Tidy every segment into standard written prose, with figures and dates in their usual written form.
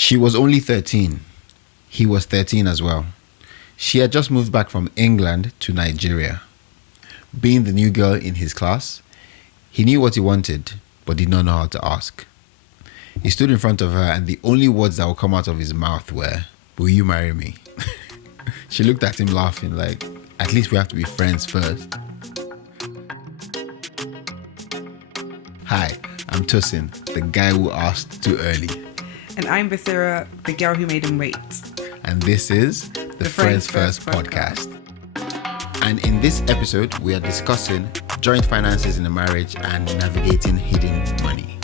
She was only 13. He was 13 as well. She had just moved back from England to Nigeria. Being the new girl in his class, he knew what he wanted, but did not know how to ask. He stood in front of her, and the only words that would come out of his mouth were, "Will you marry me?" She looked at him laughing, like, at least we have to be friends first. Hi, I'm Tosin, the guy who asked too early. And I'm Basira, the girl who made him wait. And this is the Friends First podcast. And in this episode, we are discussing joint finances in a marriage and navigating hidden money.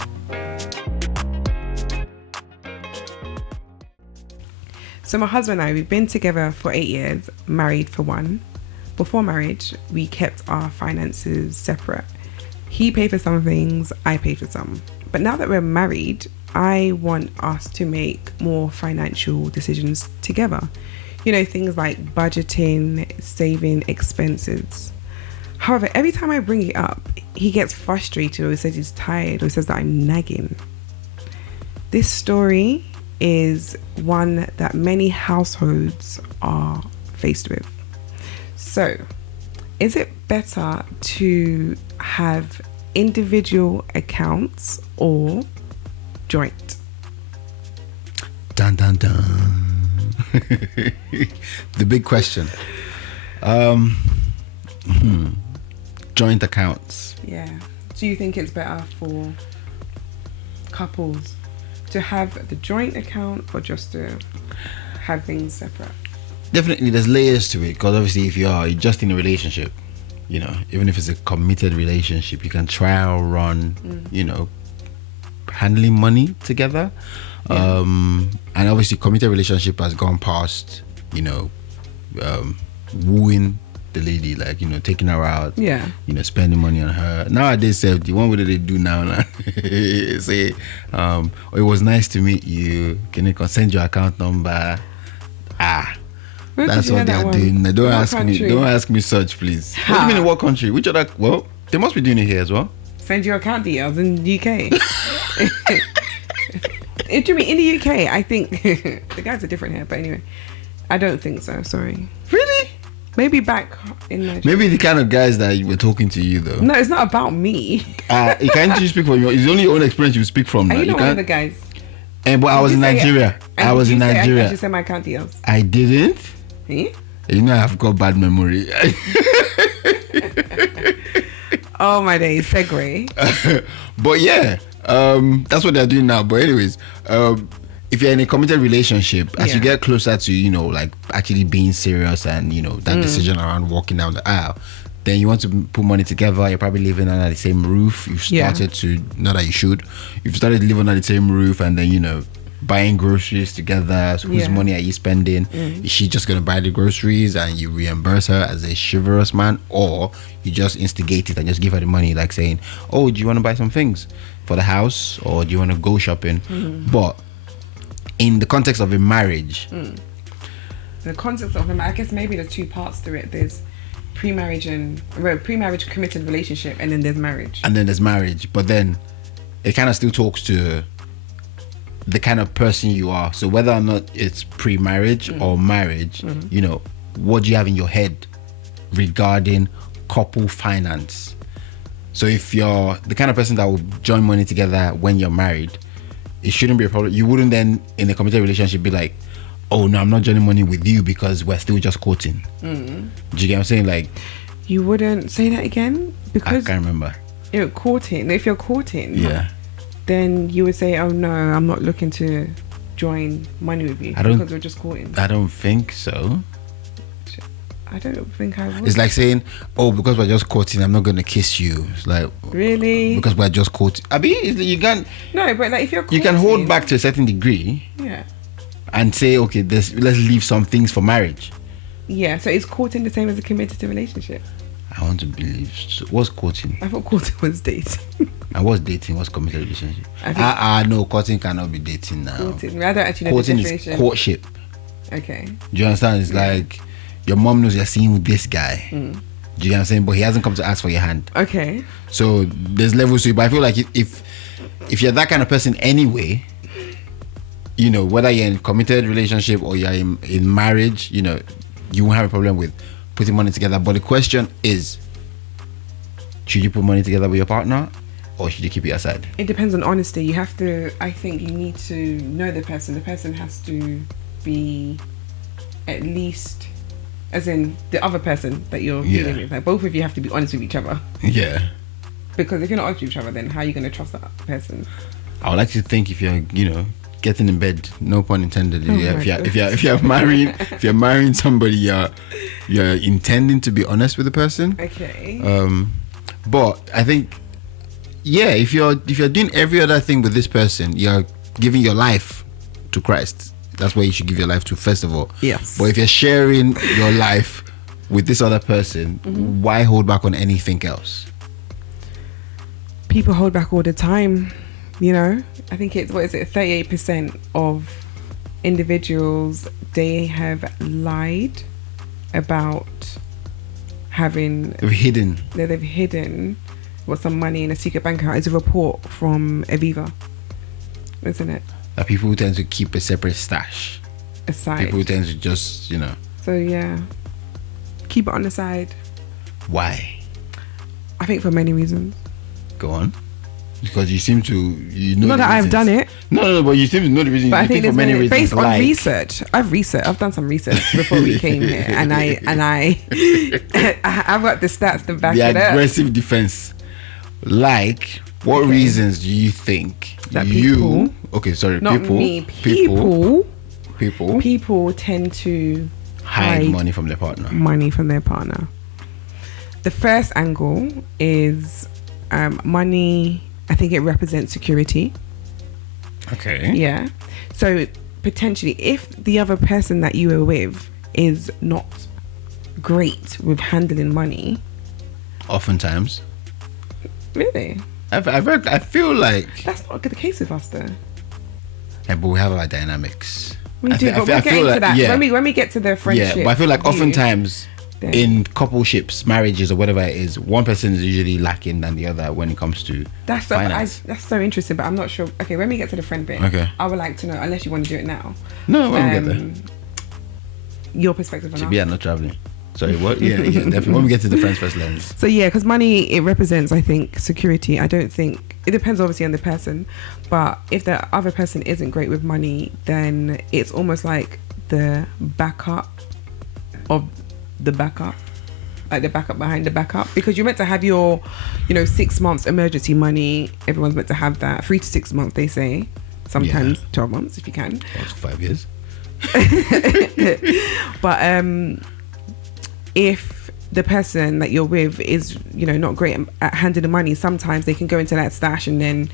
So my husband and I, we've been together for 8 years, married for 1. Before marriage, we kept our finances separate. He paid for some things, I paid for some. But now that we're married, I want us to make more financial decisions together. You know, things like budgeting, saving, expenses. However, every time I bring it up, he gets frustrated or he says he's tired or he says that I'm nagging. This story is one that many households are faced with. So, is it better to have individual accounts or joint? Dun dun dun. The big question. Joint accounts. Yeah. Do you think it's better for couples to have the joint account or just to have things separate? Definitely, there's layers to it, because obviously if you're just in a relationship, you know, even if it's a committed relationship, you can trial run, you know, handling money together. Yeah. And obviously committed relationship has gone past, you know, wooing the lady, like, you know, taking her out, Yeah. you know, spending money on her. Nowadays, the one way that they do now, say, oh, it was nice to meet you. Can you send your account number? Where That's did you what hear they're that doing. one? Don't What ask country? me. Don't ask me such, please. What do you mean in what country? Which other? Well, they must be doing it here as well. Send your account details in the UK. Do you mean in the UK? I think the guys are different here, but anyway, I don't think so. Sorry. Really? Maybe back in Nigeria. Maybe the kind of guys that were talking to you, though. No, it's not about me. You can't just speak from your. It's only your own experience you speak from. Are Now. you not one of can't. the guys? But I was in Nigeria. I was in I Nigeria. should send my account details. I didn't. Eh? You know, I've got bad memory. Oh my days, segue. But yeah, that's what they're doing now. But anyways, if you're in a committed relationship, as you get closer to, you know, like actually being serious and, you know, that decision around walking down the aisle, then you want to put money together. You're probably living under the same roof. You've started to, not that you should, you've started living under the same roof, and then, you know, buying groceries together. So whose money are you spending? Is she just going to buy the groceries and you reimburse her as a chivalrous man, or you just instigate it and just give her the money, like saying, oh, do you want to buy some things for the house, or do you want to go shopping? But in the context of a marriage, The concept of them, I guess maybe there's two parts to it. There's pre-marriage committed relationship, and then there's marriage. and then there's marriage, but then it kind of still talks to the kind of person you are. So whether or not it's pre-marriage or marriage, you know, what do you have in your head regarding couple finance? So if you're the kind of person that will join money together when you're married, it shouldn't be a problem. You wouldn't then, in a committed relationship, be like, oh no, I'm not joining money with you because we're still just courting. Do you get what I'm saying? Like, You wouldn't say that again? I Because can't remember. you're courting. If you're courting, Yeah. then you would say, oh no, I'm not looking to join money with you because we're just courting. I don't think so. I don't think I would. It's like saying, oh, because we're just courting, I'm not going to kiss you. It's like, Really? because we're just courting. I mean, you can't. No, but like if you're courting, You can hold back to a certain degree Yeah. and say, okay, let's leave some things for marriage. Yeah, so is courting the same as a committed relationship? I want to believe. So what's courting? I thought courting was dating. And what's dating? What's committed relationship? I think No, courting cannot be dating now. courting. I don't actually know Courting the is definition. courtship. Okay. Do you understand? It's like your mom knows you're seeing with this guy. Do you get what I'm saying? But he hasn't come to ask for your hand. Okay. So there's levels to it. But I feel like if you're that kind of person anyway, you know, whether you're in a committed relationship or you're in marriage, you know, you won't have a problem with putting money together. But the question is, should you put money together with your partner, or should you keep it aside? It depends on honesty. You have to, I think you need to know the person. The person has to be at least, as in the other person that you're dealing with. Like, both of you have to be honest with each other. Yeah. Because if you're not honest with each other, then how are you going to trust that person? I would like to think if you're, you know, getting in bed, no pun intended. Oh If you're marrying somebody, you're intending to be honest with the person. Okay. But I think, yeah, if you're doing every other thing with this person, you're giving your life to Christ. That's where you should give your life to, first of all. Yes. But if you're sharing your life with this other person, why hold back on anything else? People hold back all the time, you know. I think it's, 38% of individuals, they have lied about having... They've hidden some money in a secret bank account. It's a report from Aviva, isn't it? That people tend to keep a separate stash. Aside. People tend to just, you know... So, yeah. Keep it on the side. Why? I think for many reasons. Go on. Because you seem to, you know. Not that I've done it. No, but you seem to know the reason. But I think for many reasons. Based on research, I've done some research before we came here, and I've got the stats to back it up. The aggressive defense. Like, what reasons do you think that people? Okay, sorry, not people. Me. People tend to hide money from their partner. The first angle is money. I think it represents security. Okay. Yeah. So potentially, if the other person that you were with is not great with handling money, oftentimes. Really? I feel like that's not the case with us, though. Yeah, but we have our dynamics. We do, but we'll get into that. Yeah. When we get to the friendship. Yeah, but I feel like oftentimes in coupleships, marriages, or whatever it is, one person is usually lacking than the other when it comes to finance. That's so interesting, but I'm not sure. Okay, when we get to the friend bit, I would like to know, unless you want to do it now. No, when we get there. Your perspective on that. Yeah, not traveling. Sorry, what? Yeah, definitely. When we get to the friends first lens. So yeah, because money, it represents, I think, security. I don't think, it depends obviously on the person, but if the other person isn't great with money, then it's almost like the backup of the backup, like the backup behind the backup, because you're meant to have your 6 months emergency money. Everyone's meant to have that. 3 to 6 months, they say, sometimes 12 months if you can. That's 5 years. But if the person that you're with is not great at handling money, sometimes they can go into that stash and then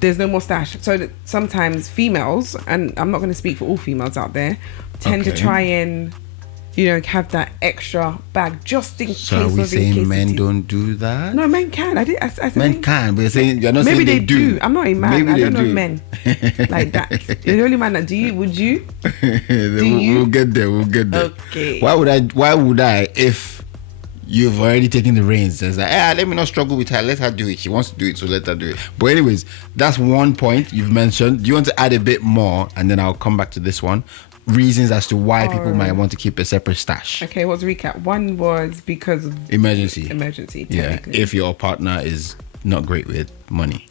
there's no more stash. So that sometimes females, and I'm not going to speak for all females out there, tend to try and have that extra bag just in case. So are we saying men don't do that? No, men can. I said men can, but you're saying you're not saying they do. I'm not a man. I don't know men like that. You're the only man that would you? We'll get there. Okay. Why would I if you've already taken the reins? It's like, let me not struggle with her. Let her do it. She wants to do it, so let her do it. But anyways, that's one point you've mentioned. Do you want to add a bit more, and then I'll come back to this one? Reasons as to why people might want to keep a separate stash. Okay, what's recap? One was because of emergency. Yeah, if your partner is not great with money.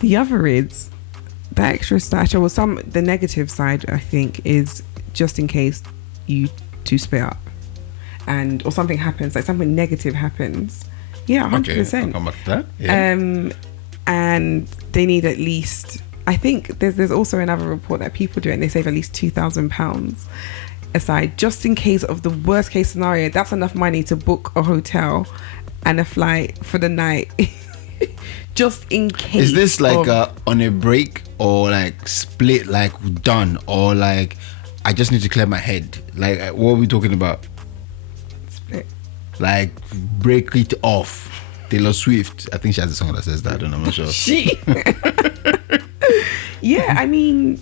The other is the extra stash, or the negative side, I think, is just in case you two split up, or something happens, like something negative happens. Yeah, 100%. Okay, I'll come back to that. Yeah. And they need at least. I think there's also another report that people do it and they save at least £2,000 aside just in case of the worst case scenario. That's enough money to book a hotel and a flight for the night. Just in case. Is this like on a break, or like split, like done, or like I just need to clear my head? Like, what are we talking about? Split. Like, break it off. Taylor Swift. I think she has a song that says that. I don't know. I'm not sure. Yeah, I mean,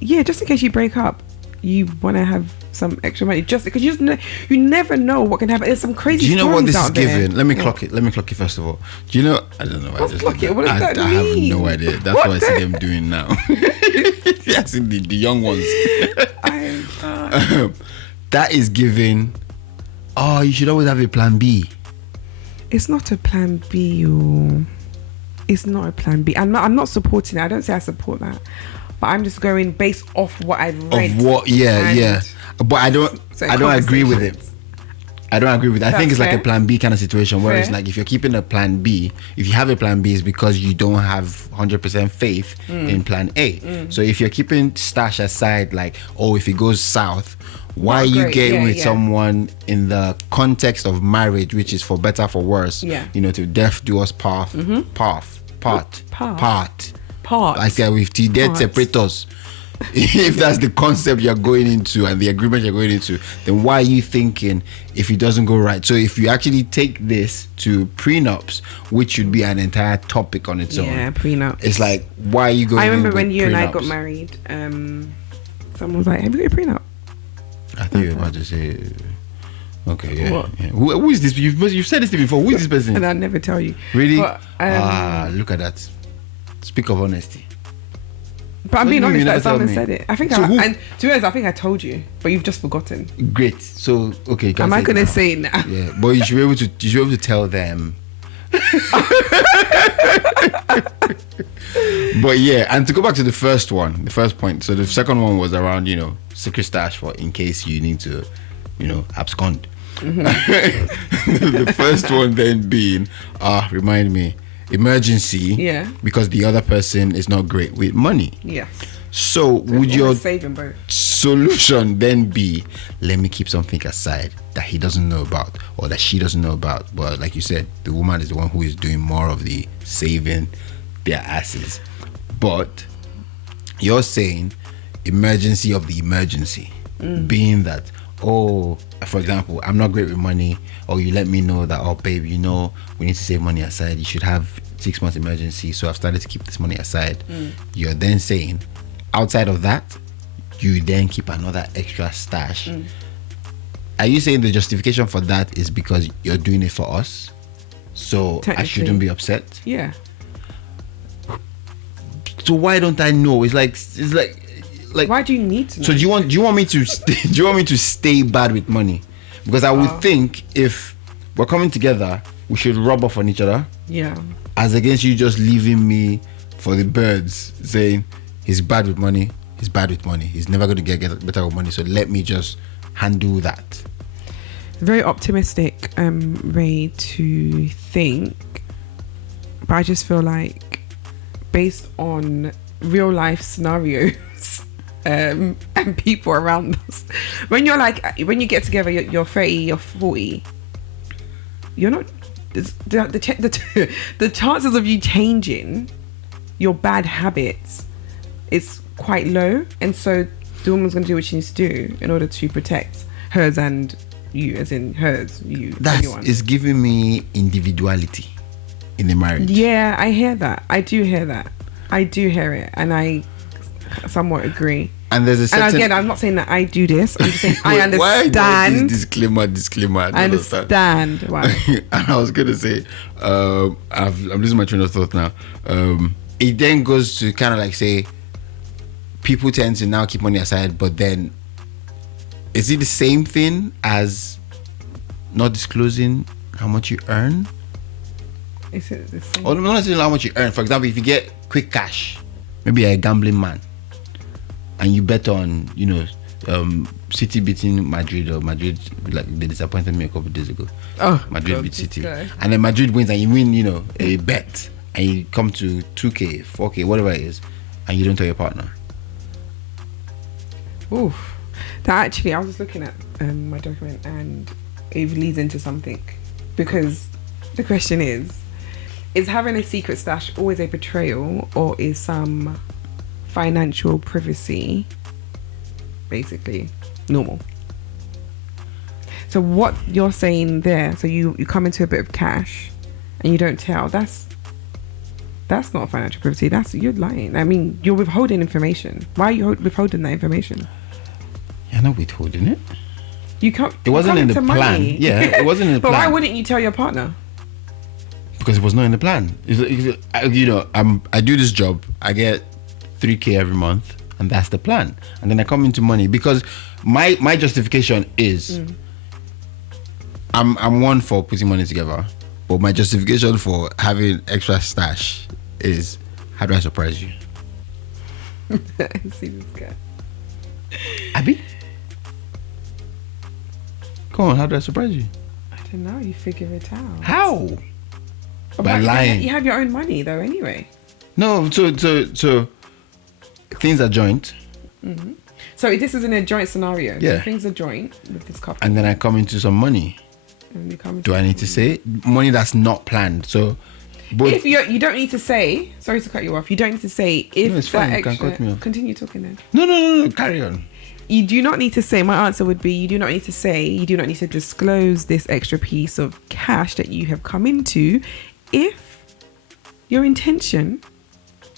just in case you break up, you want to have some extra money just because you never know what can happen. There's some crazy. Do you know what this is there. giving? Let me clock it. Let me clock it first of all. Do you know? I don't know. What's clock it? What does that I have mean? no idea. That's what I see them doing now. I see the young ones. That is giving. Oh, you should always have a plan B. It's not a plan B. It's not a plan B. I'm not supporting it. I don't say I support that, but I'm just going based off what I've read. Of what? Yeah. But I don't agree with it. I don't agree with it. I think it's like a plan B kind of situation where it's like if you're keeping a plan B, if you have a plan B, it's because you don't have 100% faith in plan A. So if you're keeping stash aside, like, oh, if it goes south, why are you getting with someone in the context of marriage, which is for better, for worse, to death do us part. Like with the dead separate us. If that's the concept you're going into and the agreement you're going into, then why are you thinking if it doesn't go right? So if you actually take this to prenups, which should be an entire topic on its own. Yeah, prenups. It's like, why are you going? I remember when you and I got married, someone was like, have you got a prenup? I think you were about to say, okay, yeah. Who is this? You've said this to me before. Who is this person? And I'll never tell you. Really? But, look at that. Speak of honesty. But I'm being honest that someone said it. I think and to be honest, I think I told you, but you've just forgotten. Great. So okay, am I gonna say it now? Yeah, but you should be able to tell them. But yeah, and to go back to the first point. So the second one was around, secret stash for in case you need to, abscond. The first one then being, remind me, emergency, because the other person is not great with money. So would your solution then be, let me keep something aside that he doesn't know about or that she doesn't know about? But like you said, the woman is the one who is doing more of the saving their asses. But you're saying emergency of the emergency, being that, oh, for example, I'm not great with money, or you let me know that, oh babe, we need to save money aside, you should have 6 months emergency, so I've started to keep this money aside. You're then saying, outside of that, you then keep another extra stash. Are you saying the justification for that is because you're doing it for us, so I shouldn't be upset? Yeah. So why don't I know? It's like why do you need to know? So do you want me to stay bad with money? Because I would think if we're coming together, we should rub off on each other. Yeah. As against you just leaving me for the birds, saying he's bad with money. He's never going to get better with money. So let me just handle that. Very optimistic way to think, but I just feel like based on real life scenarios and people around us, when you get together, you're 30, you're 40, you're not the chances of you changing your bad habits is quite low, and so the woman's going to do what she needs to do in order to protect hers and you, as in hers, you, everyone. Is giving me individuality in the marriage. Yeah, I hear that. I do hear it, and I somewhat agree. And there's a certain... And again, I'm not saying that I do this. I'm just saying I understand. Why disclaimer? I understand. Why? And I was gonna say, I'm losing my train of thought now. It then goes to kind of like say, people tend to now keep money aside, but then is it the same thing as not disclosing how much you earn? Is it the same? Or not necessarily how much you earn. For example, if you get quick cash, maybe you're a gambling man, and you bet on, City beating Madrid, or Madrid, like they disappointed me a couple of days ago. Oh, Madrid beat City, and then Madrid wins, and you win, a bet, and you come to 2K, 4K, whatever it is, and you don't tell your partner. Oof. That actually, I was just looking at my document, and it leads into something, because the question is having a secret stash always a betrayal, or is some financial privacy basically normal? So what you're saying there, so you come into a bit of cash and you don't tell, that's not financial privacy, you're lying. I mean, you're withholding information. Why are you withholding that information? You're not withholding it. You can't. It wasn't in the plan. Money. Yeah, it wasn't in the But plan. why wouldn't you tell your partner? Because it was not in the plan. I do this job. I get 3K every month, and that's the plan. And then I come into money because my justification is I'm one for putting money together, but my justification for having extra stash is, how do I surprise you? I see this guy. Abby? Come on, how do I surprise you? I don't know. You figure it out. How? But By lying. You have your own money though, anyway. No, so things are joint. Mm-hmm. So this is in a joint scenario. Yeah. So things are joint with this couple. And then I come into some money. And you come Do I need to say money that's not planned? So, but if you don't need to say, sorry to cut you off, you don't need to say if No, it's that fine, you can extra. cut me off. Continue talking then. no, carry on. You do not need to say, my answer would be, you do not need to disclose this extra piece of cash that you have come into if your intention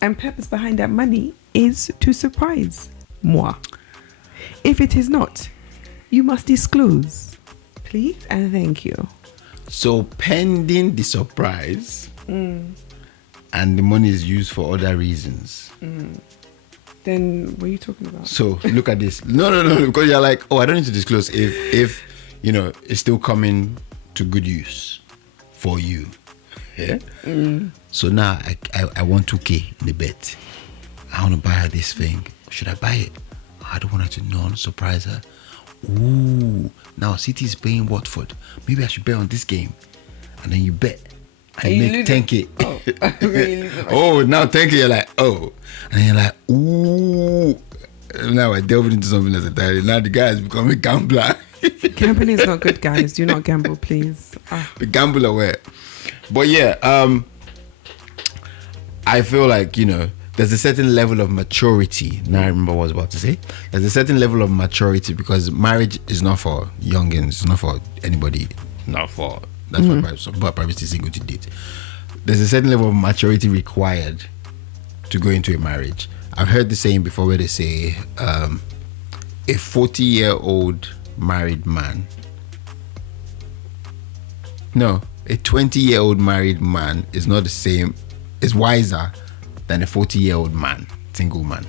and purpose behind that money is to surprise moi. If it is not, you must disclose. Please and thank you. So pending the surprise, and the money is used for other reasons. Then what are you talking about? So look at this. No, because you're like, oh, I don't need to disclose if it's still coming to good use for you. Yeah. So now I want 2K in the bet. I want to buy her this thing. Should I buy it? I don't want her to know. Surprise her. Ooh, now City is playing Watford. Maybe I should bet on this game. And then you bet. And you make 10K. Oh, now 10K, you're like, oh. And then you're like, ooh. Now I delved into something that's entirely. Now the guy is becoming a gambler. Gambling is not good, guys. Do not gamble, please. The gamble aware. But yeah, I feel like, there's a certain level of maturity. Now I remember what I was about to say. There's a certain level of maturity because marriage is not for youngins. It's not for anybody. That's why privacy single to date. There's a certain level of maturity required to go into a marriage. I've heard the saying before where they say a 40-year-old married man. No, a 20-year-old married man is not the same. Is wiser than a 40-year-old man, single man.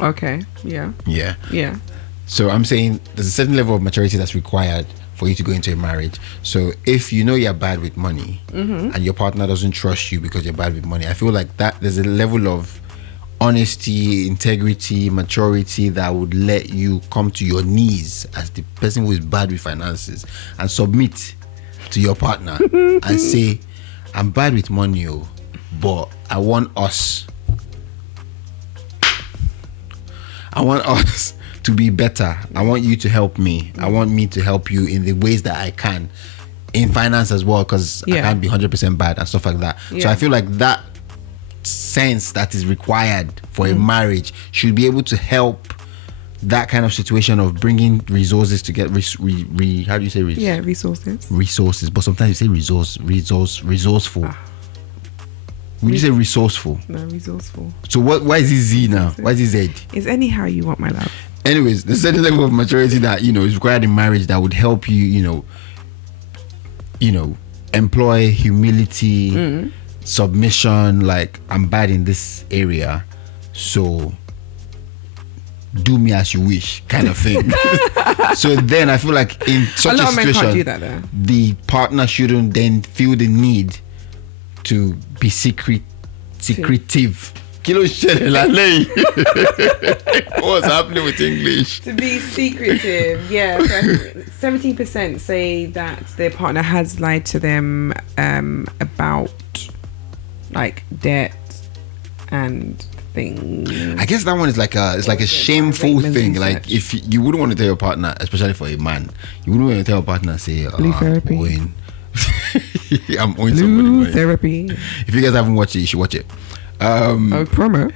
Okay. Yeah. Yeah. So I'm saying there's a certain level of maturity that's required for you to go into a marriage. So if you know you're bad with money and your partner doesn't trust you because you're bad with money, I feel like that there's a level of honesty, integrity, maturity that would let you come to your knees as the person who is bad with finances and submit to your partner and say, I'm bad with money, but I want us to be better. I want you to help me. I want me to help you in the ways that I can in finance as well, because I can't be 100% bad and stuff like that. So I feel like that sense that is required for a marriage should be able to help that kind of situation of bringing resources to get how do you say resources, but sometimes you say resourceful. Would you say resourceful? No, resourceful. So why is it Z now? Why is it Z? It's anyhow you want, my love. Anyways, there's a certain level of maturity that is required in marriage that would help you employ humility, submission, like I'm bad in this area, so do me as you wish kind of thing. So then I feel like in such a situation can't do that, though. The partner shouldn't then feel the need to be secretive. Kilo shele lale. What's happening with English? To be secretive, yeah. So 17% say that their partner has lied to them about like debt and things. I guess that one is like a shameful thing. Like if you wouldn't want to tell your partner, especially for a man, you wouldn't want to tell your partner, say, Blue therapy. I'm owing somebody money. Therapy. If you guys haven't watched it, you should watch it. Promo.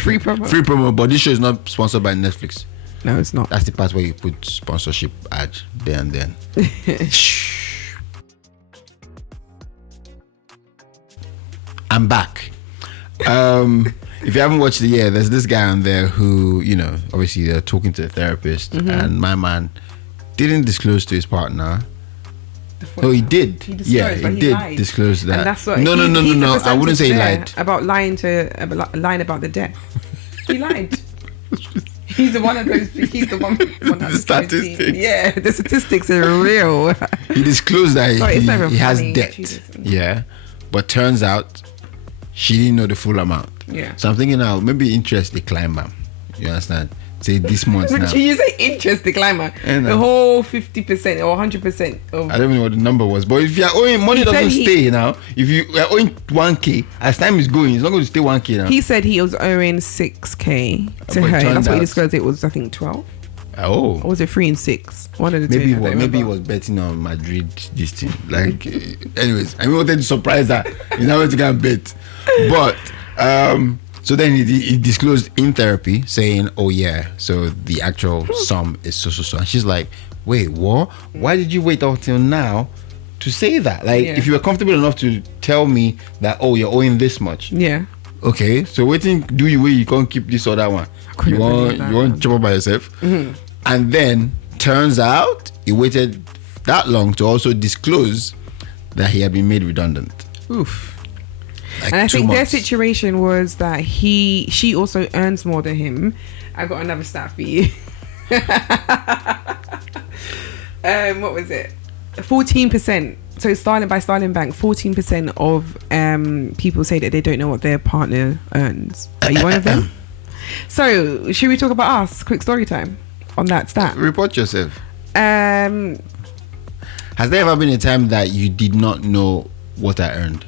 Free promo. But this show is not sponsored by Netflix. No, it's not. That's the part where you put sponsorship ad there and then. I'm back. If you haven't watched it yet, there's this guy on there who, you know, obviously they're talking to a therapist, and my man didn't disclose to his partner. No, he did. He did disclose that. And that's what no. I wouldn't say he lied. About lying about the debt. He lied. He's the one of those. He's the one that's statistics. Yeah, the statistics are real. He disclosed that he has debt. Yeah, but turns out she didn't know the full amount. Yeah. So I'm thinking now maybe interest decline, ma'am. You understand? Say this month now. You say interest decline, man. The whole 50% or 100% of. I don't know what the number was, but if you're owing money doesn't stay now. If you are owing 1k, as time is going, it's not going to stay 1k now. He said he was owing 6k to her. That's what he disclosed. It was, I think, 12. Oh. Or was it 3 and 6? One of the maybe two. Maybe he was betting on Madrid this thing. Like, anyways, I wanted to surprise her. He's not going to go and bet. But so then he disclosed in therapy saying, oh yeah, so the actual sum is so. And she's like, wait, what? Why did you wait until now to say that? Like, if you were comfortable enough to tell me that, oh, you're owing this much. Yeah. Okay, so waiting, do you wait, you can't keep this or that one. You want to chop up by yourself. Mm-hmm. And then turns out he waited that long to also disclose that he had been made redundant. Oof. Like and I think months. their situation was that she also earns more than him. I got another stat for you. What was it? 14%. So Starling Bank, 14% of people say that they don't know what their partner earns. Are you one of them? So should we talk about us? Quick story time on that stat. Report yourself. Has there ever been a time that you did not know what I earned?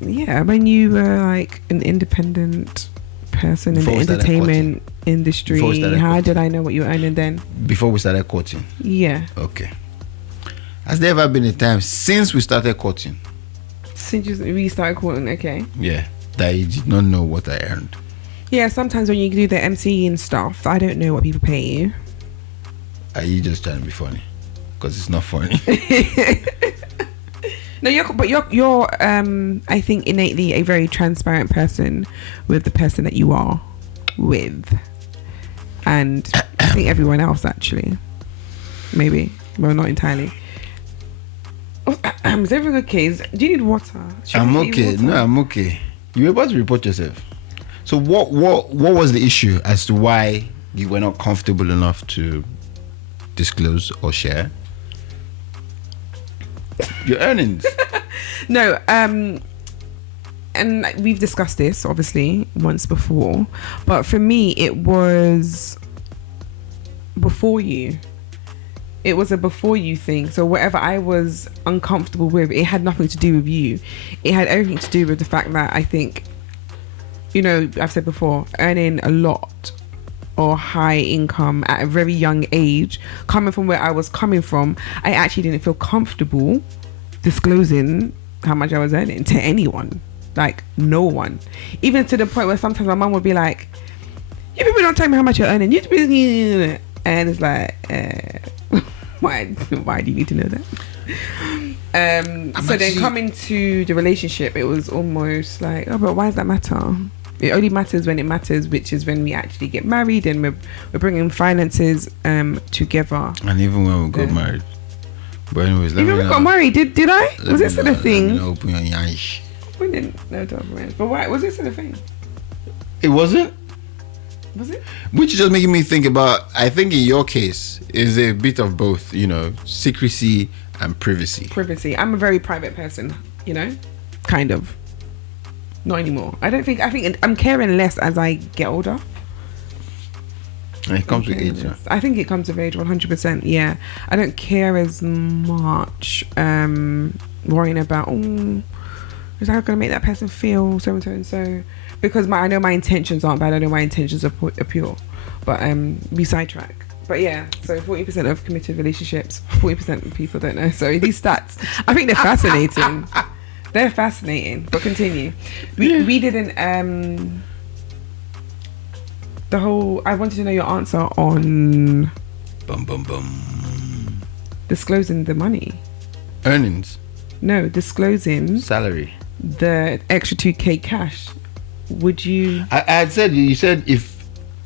Yeah, when you were like an independent person in the entertainment industry, how did I know what you were earning then? Before we started courting? Yeah. Okay. Has there ever been a time since we started courting? Since we started courting, okay. Yeah, that you did not know what I earned? Yeah, sometimes when you do the MC and stuff, I don't know what people pay you. Are you just trying to be funny? Because it's not funny. No, you're I think innately a very transparent person with the person that you are with, and I think everyone else actually, maybe, well, not entirely. Is everything okay? Do you need water? I'm okay. Water? No, I'm okay. You were about to report yourself. So what was the issue as to why you were not comfortable enough to disclose or share your earnings? No, and we've discussed this obviously once before, but for me it was before you. It was a before you thing. So whatever I was uncomfortable with, it had nothing to do with you. It had everything to do with the fact that I think, you know, I've said before, earning a lot or high income at a very young age, coming from where I was coming from, I actually didn't feel comfortable disclosing how much I was earning to anyone. Like, no one. Even to the point where sometimes my mum would be like, you people don't tell me how much you're earning. And it's like, why do you need to know that? So then coming to the relationship, it was almost like, oh, but why does that matter? It only matters when it matters, which is when we actually get married and we're bringing finances together. And even when we got married. But anyways, even when we got married, did I? Was this the thing? Open your eyes. We didn't know to open it. But why? Was this the thing? It wasn't? Was it? Which is just making me think about, I think in your case, is a bit of both, you know, secrecy and privacy. Privacy. I'm a very private person, you know? Kind of. Not anymore. I think I'm caring less as I get older. And it comes with age, yeah. I think it comes with age, 100%. Yeah, I don't care as much. Worrying about, is that going to make that person feel so and so? Because I know my intentions aren't bad. I know my intentions are pure. But we sidetrack. But yeah, so 40% of committed relationships, 40% of people don't know. So these stats, I think they're fascinating. They're fascinating. But continue. We didn't. The whole. I wanted to know your answer on. Disclosing the money. Earnings. No, disclosing salary. The extra 2k cash. would you? I had said, you said if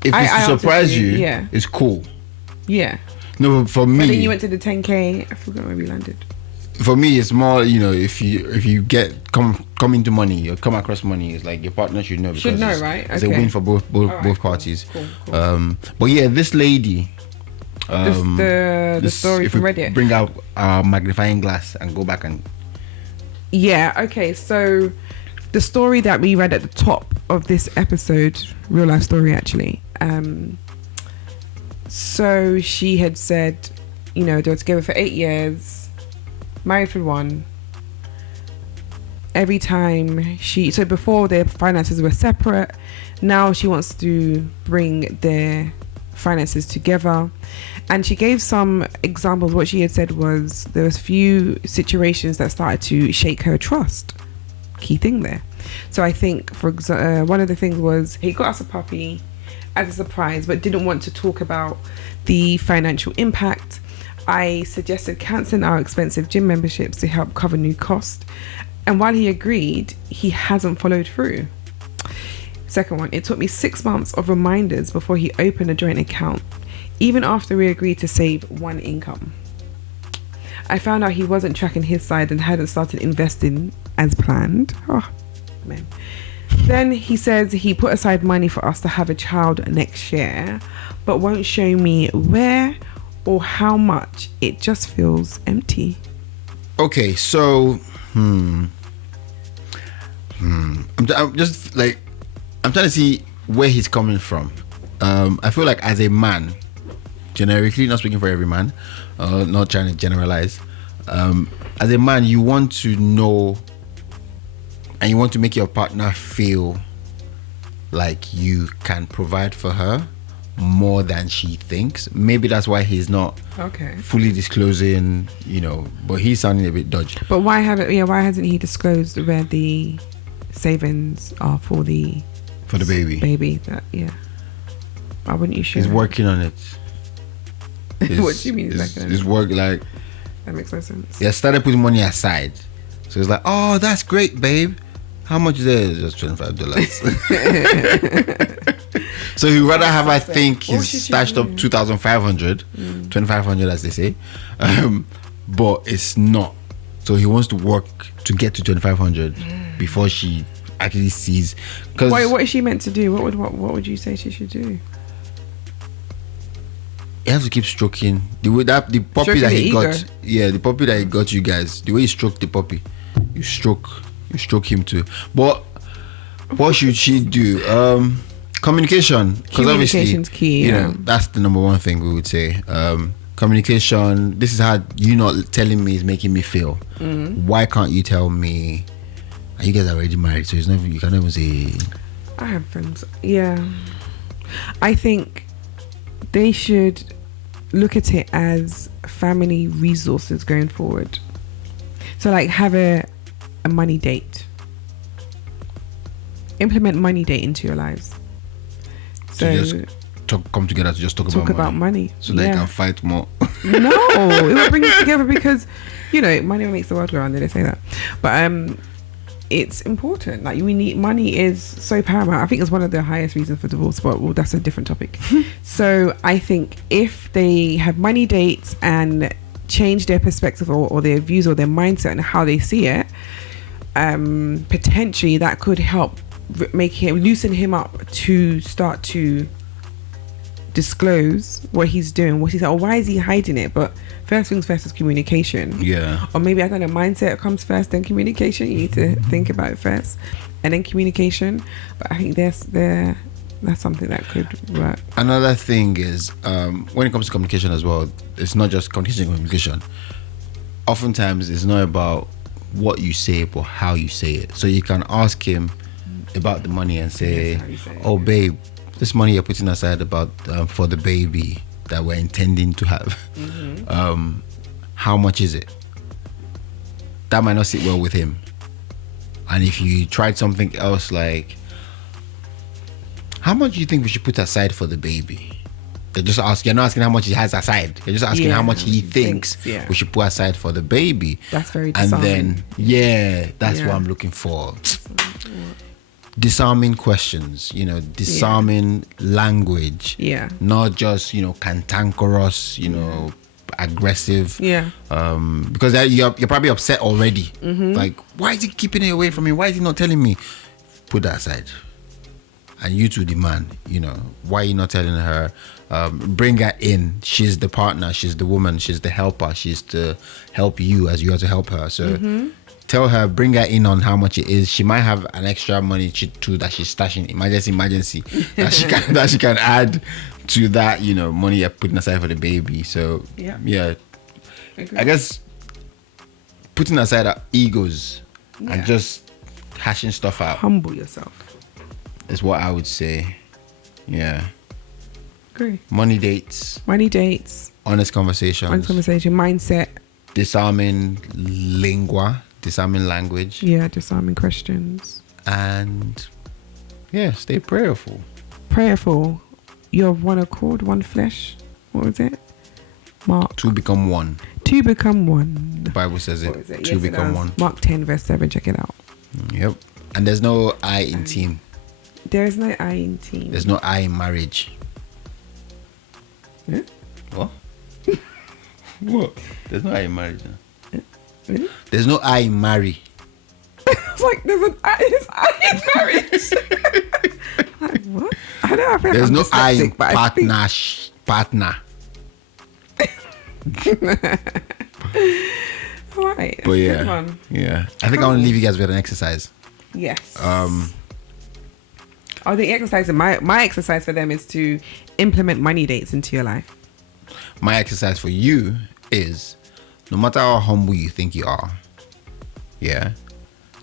it's to surprise you, yeah, it's cool. Yeah. No, but for me. But then you went to the 10K. I forgot where we landed. For me, it's more, if you come into money or come across money, it's like your partner should know, because right? It's a win for both parties. Cool. But yeah, this lady. The story from Reddit. Bring out our magnifying glass and go back and. Yeah. Okay. So, the story that we read at the top of this episode, real life story actually. So she had said, they were together for 8 years, married for 1. Every time so before their finances were separate, now she wants to bring their finances together. And she gave some examples. What she had said was there was few situations that started to shake her trust. Key thing there. So I think, for example, one of the things was he got us a puppy as a surprise, but didn't want to talk about the financial impact. I suggested cancelling our expensive gym memberships to help cover new costs. And while he agreed, he hasn't followed through. Second one, it took me 6 months of reminders before he opened a joint account, even after we agreed to save one income. I found out he wasn't tracking his side and hadn't started investing as planned. Oh, man. Then he says he put aside money for us to have a child next year, but won't show me where or how much. It just feels empty. Okay, so I'm just like, I'm trying to see where he's coming from. I feel like as a man, generically, not speaking for every man, not trying to generalize, as a man, you want to know and you want to make your partner feel like you can provide for her more than she thinks. Maybe that's why he's not fully disclosing, but he's sounding a bit dodgy. But why hasn't he disclosed where the savings are for the baby? Why wouldn't you share? He's working on it. What do you mean he's working like that? Makes no sense. He started putting money aside, so he's like, oh, that's great, babe. How much is it? Just $25. So he'd rather have, I think, he's stashed up 2,500, 2,500 as they say, but it's not. So he wants to work to get to 2,500 before she actually sees. Wait, what is she meant to do? What would you say she should do? He has to keep stroking the puppy that he got. Yeah, the puppy that he got you guys. The way you stroke the puppy, you stroke him too. But what should she do? Communication, because obviously, key. That's the number one thing we would say. Communication. This is how you not telling me is making me feel. Why can't you tell me? You guys are already married, so it's never. You can't even say. I have friends. Yeah, I think they should look at it as family resources going forward. So, like, have a money date. Implement money date into your lives. So just come together to just talk about money. So they can fight more. No, it will bring us together because, money makes the world go round. They say that, but it's important. Like, we need money is so paramount. I think it's one of the highest reasons for divorce, but that's a different topic. So I think if they have money dates and change their perspective or their views or their mindset and how they see it, potentially that could help loosen him up to start to disclose what he's doing, what he's like, or why is he hiding it? But first things first is communication. Yeah. Or maybe, I don't know, mindset comes first, then communication. You need to think about it first and then communication. But I think that's something that could work. Another thing is, when it comes to communication as well, it's not just communication. Oftentimes it's not about what you say but how you say it. So you can ask him about the money and say, oh babe, this money you're putting aside about for the baby that we're intending to have, how much is it? That might not sit well with him. And if you tried something else like, how much do you think we should put aside for the baby? You're not asking how much he has aside. You're just asking how much he thinks we should put aside for the baby. That's very disarming. And then, that's what I'm looking for. disarming questions, disarming language. Yeah. Not just, cantankerous, aggressive. Yeah. Because you're probably upset already. Like, why is he keeping it away from me? Why is he not telling me? Put that aside. And you to the man, why are you not telling her? Bring her in. She's the partner, she's the woman, she's the helper, she's to help you as you are to help her. So tell her, bring her in on how much it is. She might have an extra money too that she's stashing, emergency that she can add to that, money you're putting aside for the baby. So yeah. I guess putting aside our egos and just hashing stuff out. Humble yourself is what I would say. Yeah. Agree. Money dates. Honest conversation. Mindset. Disarming language. Yeah, disarming questions. And yeah, stay prayerful. You're of one accord, one flesh. What was it? Mark. Two become one. The Bible says it. Two become one. Mark 10 verse 7. Check it out. Yep. And there's no I in team. There is no I in team. There's no I in marriage. Yeah? What? What? There's no I in marriage. Huh? Really? There's no I in marry. It's like there's I in marriage. Like what? I don't know. I feel there's like no I in partner. All right. But yeah. I think I want to leave you guys with an exercise. Yes. The exercise. My exercise for them is to implement money dates into your life. My exercise for you is, no matter how humble you think you are,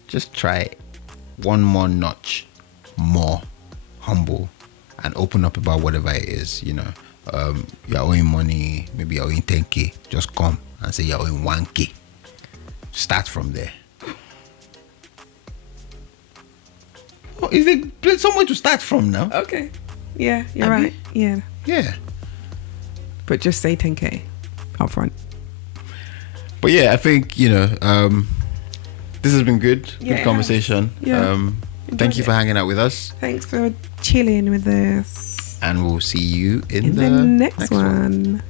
just try one more notch more humble and open up about whatever it is. You're owing money, maybe you're owing 10k, just come and say you're owing 1k. Start from there. Oh, is there somewhere to start from now? Okay. Yeah, you're right. Yeah. But just say 10k up front. But yeah, I think, this has been good. Good conversation. Yeah. Thank you for hanging out with us. Thanks for chilling with us. And we'll see you in the next one.